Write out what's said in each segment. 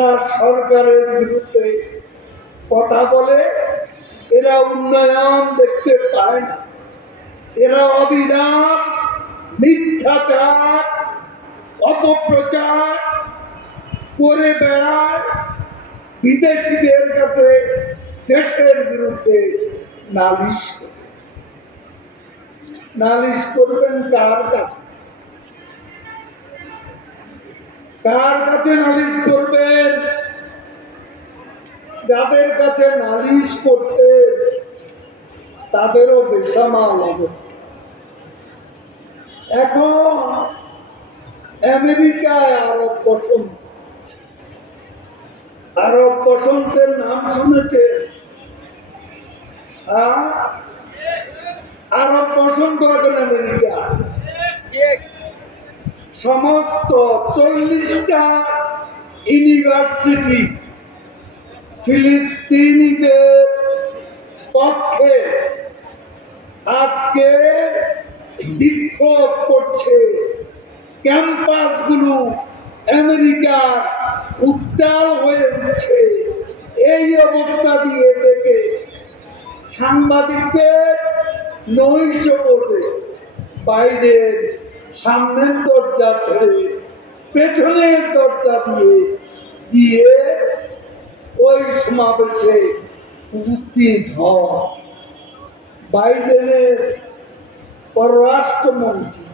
এরা সরকারের বিরুদ্ধে কথা বলে, এরা উন্নয়ন দেখতে পায় না, এরা অবিরাম মিথ্যাচার অপপ্রচার করে বেড়ায়, বিদেশিদের কাছে দেশের বিরুদ্ধে নালিশ করে। নালিশ করবেন কার কাছে? কার কাছে নালিশ করবেন? যাদের কাছে নালিশ করতে তাদেরও বেসামাল অবস্থা। এখন আমেরিকায় আরব বসন্ত, আরব বসন্তের নাম শুনেছে? আরব বসন্ত এখন আমেরিকা। সমস্ত 40টা ইউনিভার্সিটি ফিলিস্তিনিদের পক্ষে আজকে বিক্ষোভ করছে। ক্যাম্পাসগুলো আমেরিকার উত্তাল হয়ে উঠছে। এই অবস্থা দিয়ে দেখে সাংবাদিকদের নৈশ করে বাইরের সামনের দরজা ছেড়ে পেছনের দরজা দিয়ে গিয়ে ওই সমাবেশে উপস্থিত হওয়া। বাইডেনের পররাষ্ট্রমন্ত্রী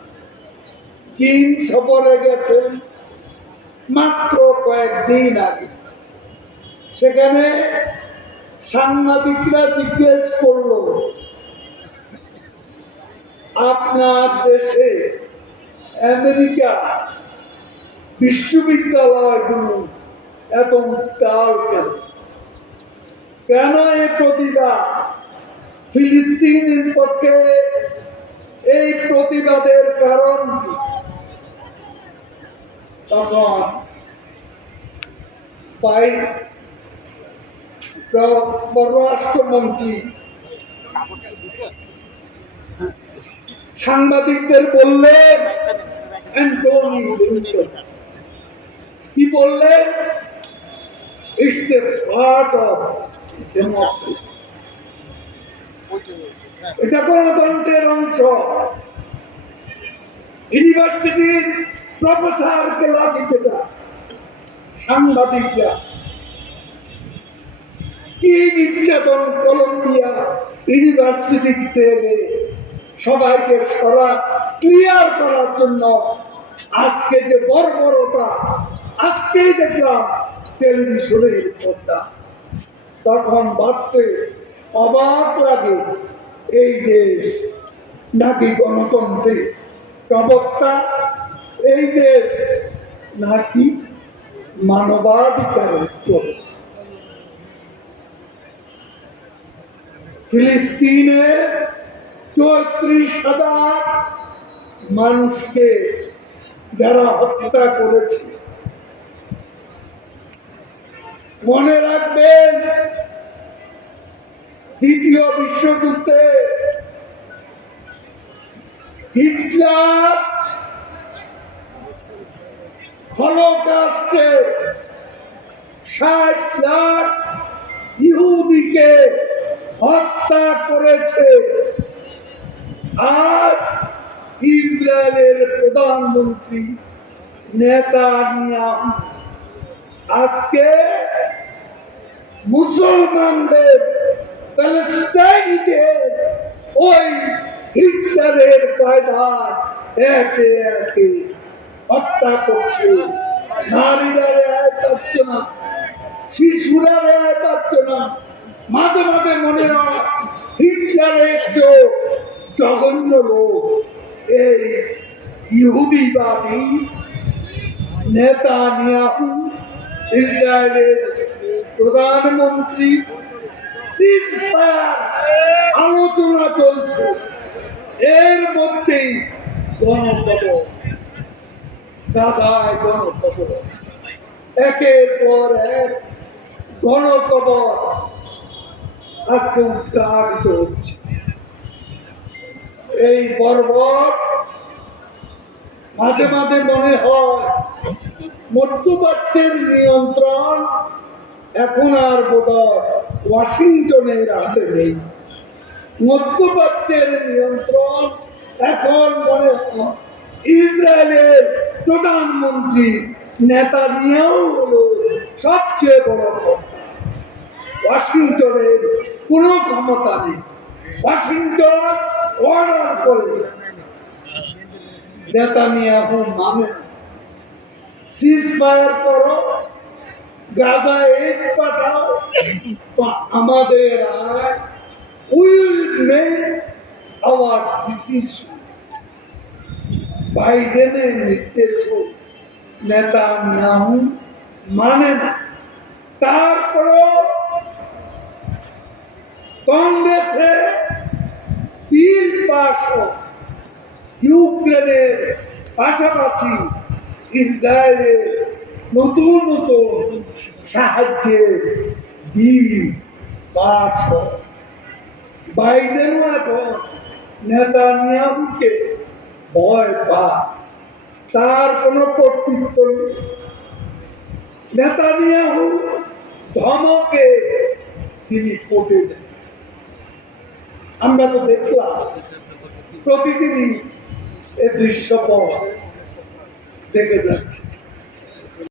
চীন সফরে গেছেন মাত্র কয়েকদিন আগে। সেখানে সাংবাদিকরা জিজ্ঞেস করল, আপনার দেশে আমেরিকা বিশ্ববিদ্যালয়গুলো এত উত্তাল কেন? কেন এই প্রতিবাদ? ফিলিস্তিনের পক্ষে এই প্রতিবাদের কারণ কি? তখন পররাষ্ট্রমন্ত্রী সাংবাদিকদের বললেন, কি বললেন? It's a part of democracy. এটা গণতন্ত্রের অংশ। ইউনিভার্সিটির প্রফেসরকে লাঠি পেটা সাংবাদিকরা কি নির্যাতন! কলম্বিয়া ইউনিভার্সিটি থেকে সবাইকে ক্লিয়ার করার জন্য আজকে যে বর্বরতা, আজকেই দেখলাম টেলিভিশনের পর্দা। তখন ভাবতে অবাক লাগে, এই দেশ নাকি গণতন্ত্রের প্রবক্তা, এই দেশ নাকি মানবাধিকারের প্রবক্তা। ফিলিস্তিনে 34,000 মানুষকে যারা হত্যা করেছে, মনে রাখবেন দ্বিতীয় বিশ্বযুদ্ধে হিটলার হলোকস্টে 60 লাখ ইহুদিকে হত্যা করেছে। আর ইসরায়েলের প্রধানমন্ত্রী নেতানিয়াহু আজকে মুসলমানদের প্যালেস্টাইনিতে ওই হিটলারের কায়দায় একে একে হত্যা করছে। নারীরা রেহাই পাচ্ছে না, শিশুরা রেহাই পাচ্ছে না। মাঝে মাঝে মনে হয় হিটলারের চোখ জঘন্য লোক এই ইহুদিবাদী নেতানিয়াহু, ইসরায়েলের প্রধানমন্ত্রী। আলোচনা চলছে, এর মধ্যেই গণকবর, গাজায় গণকবর, একের পর এক গণকবর আজকে উদ্ঘাটিত হচ্ছে। এই বর্বর মাঝে মাঝে মনে হয় মধ্যপ্রাচ্যের নিয়ন্ত্রণ এখন আর বোধহয় ওয়াশিংটনের হাতে নেই। মধ্যপ্রাচ্যের নিয়ন্ত্রণ এখন মনে হয় ইসরায়েলের প্রধানমন্ত্রী নেতানিয়াহু হলো সবচেয়ে বড় ক্ষমতা। ওয়াশিংটনের কোনো ক্ষমতা নেই। ওয়াশিংটন অর্ডার করে, নেতানিয়াহু মানে সিজফায়ার করো, গাজা এইড পাঠাও, আমাদের আর উইল মেক আওয়ার ডিসিশন। বাইডেনের নির্দেশ নেতানিয়াহু মানে না। তারপরও কংগ্রেসে বিল পাস ইউক্রেনের পাশাপাশি ইসরায়েলের নতুন নতুন সাহায্যের বিল পাস। বাইডেনও এখন নেতানিয়াহুকে ভয় পায়, তার কোনো কর্তৃত্ব নেই। নেতানিয়াহু ধমকে তিনি পটে দেন। আমরা তো দেখলাম প্রতিদিনই এ দৃশ্যপট দেখে যাচ্ছি।